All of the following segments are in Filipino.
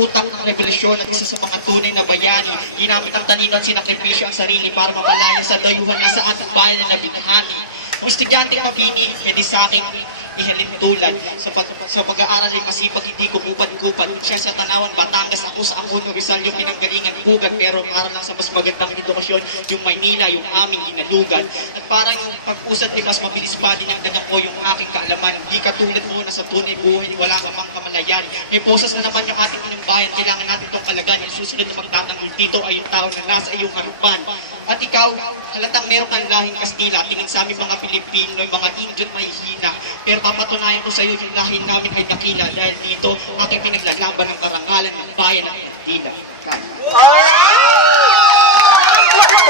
utak ng revolusyon at isa sa mga tunay na bayani. Ginamit ang talino at sinakripisyo ang sarili para mamalaya sa dayuhan na sa ating bayan na binahagi. Kung estudyanteng mabini, pwede sa aking ihalintulad. Sa pag-aaral ay masipag, hindi kumupad-kupad. Siya sa Tanawan, Batangas, ako sa Anguno, Rizal, yung pinanggalingan bugat. Pero para lang sa mas magandang edukasyon, yung Maynila, yung aming inalugan. At parang yung pag-usad ay mas mabilis pa din ang daga ko yung aking kaalaman. Hindi katulad mo na sa tunay buhay, wala ka mang kamalayan. May posas na naman yung ating inumbayan. Kailangan natin itong kalagan. Yung susunod na magtatanggol dito ay yung tao na nasa iyong harapan. At ikaw, halatang meron kang lahing Kastila, tingin sa aming mga Pilipino, yung mga Indian may hina. Pero papatunayan ko sa iyo yung lahi namin ay dakila dahil dito aking pinaglalaban ng karangalan ng bayan ng Kastila.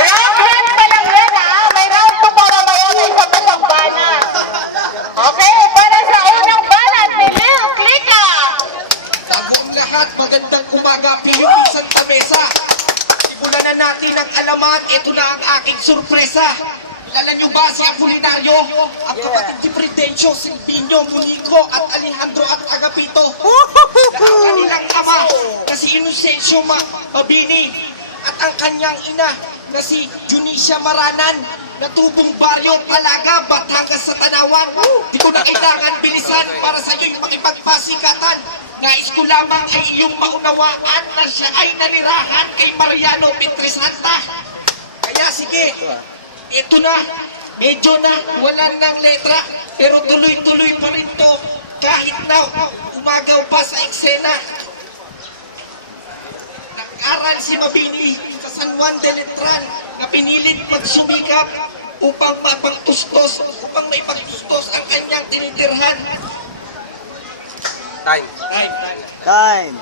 Round pa lang yan ha. May round pa para mayan ay sa isang banat. Okay, para sa unang banat ni Lil Clica. Bagong lahat, magandang umaga, Pilipinas Santa Mesa. Simulan na natin ang alamat, ito na ang aking sorpresa. Kilala nyo ba si Apolinario? Ang kapatid ni Prudencio, Silvino, Munico at Alejandro at Agapito. Na ang kanilang ama na si Inocencio Mabini at ang kanyang ina na si Junicia Maranan na tubong baryo, Alaga, Batangas sa Tanawan. Di ko na kailangan bilisan para sa iyo'y makipagpasikatan. Nais ko lamang ay iyong maunawaan na siya ay nanirahan kay Mariano Petresanta. Kaya sige, ito na, medyo na wala ng letra, pero tuloy-tuloy pa rin to kahit na umagaw pa sa eksena. Nag-aral si Mabini sa San Juan de Letran na pinilit magsumikap upang may pagtustos ang kanyang tinitirhan. Time. Time. Time.